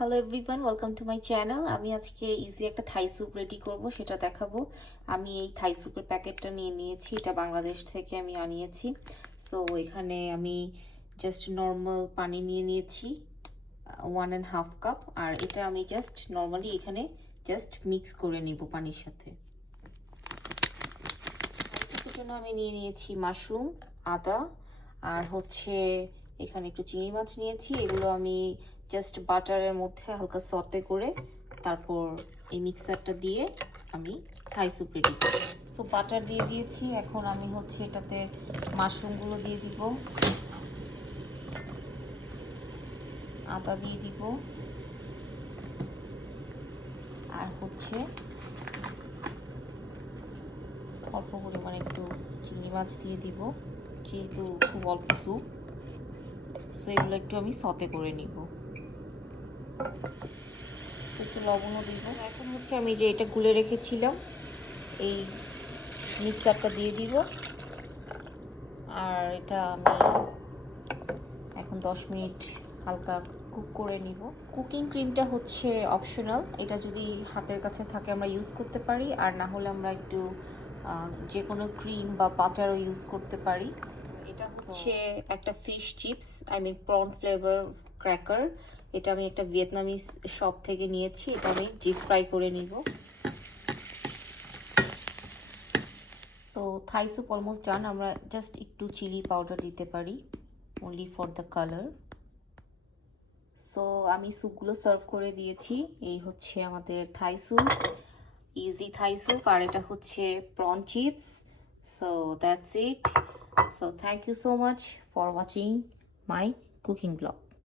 Hello everyone, welcome to my channel. আমি আজকে easy একটা থাই স্যুপ রেডি করব, সেটা দেখাবো। আমি এই থাই স্যুপের প্যাকেটটা নিয়ে নিয়েছি, এটা বাংলাদেশ থেকে আমি আনিয়েছি। সো এখানে আমি জাস্ট নর্মাল পানি নিয়ে নিয়েছি 1.5 কাপ, আর এটা আমি জাস্ট নর্মালি এখানে জাস্ট মিক্স করে নিব পানির সাথে। এর জন্য আমি নিয়ে নিয়েছি মাশরুম, আদা, আর হচ্ছে এখানে একটু চিংড়ি মাছ নিয়েছি। এগুলো আমি জাস্ট বাটারের মধ্যে হালকা সতে করে তারপর এই মিক্সারটা দিয়ে আমি থাই স্যুপ রেডি করি। সো বাটার দিয়ে দিয়েছি, এখন আমি হচ্ছে এটাতে মাশরুমগুলো দিয়ে দিব, আদা দিয়ে দিব, আর হচ্ছে অল্প পরিমাণে একটু চিংড়ি মাছ দিয়ে দিব, যেহেতু খুব অল্প স্যুপ। সো এগুলো একটু আমি সতে করে নিব, একটু লবণও দিব। এখন হচ্ছে আমি যে এটা গুলে রেখেছিলাম এই মিক্সারটা দিয়ে দিব, আর এটা আমি এখন 10 মিনিট হালকা কুক করে নিব। কুকিং ক্রিমটা হচ্ছে অপশনাল, এটা যদি হাতের কাছে থাকে আমরা ইউজ করতে পারি, আর না হলে আমরা একটু যে কোনো ক্রিম বা বাটারও ইউজ করতে পারি। এটা হচ্ছে একটা fish chips, I mean prawn flavour cracker. এটা আমি একটা ভিয়েতনামিজ শপ থেকে নিয়েছি, এটা আমি ডিপ ফ্রাই করে নিব। তো থাই স্যুপ অলমোস্ট ডান, আমরা জাস্ট একটু চিলি পাউডার দিতে পারি only for the color. So আমি স্যুপগুলো সার্ভ করে দিয়েছি। এই হচ্ছে আমাদের Thai soup, easy Thai soup, আর এটা হচ্ছে prawn chips. So that's it. So thank you so much for watching my cooking blog.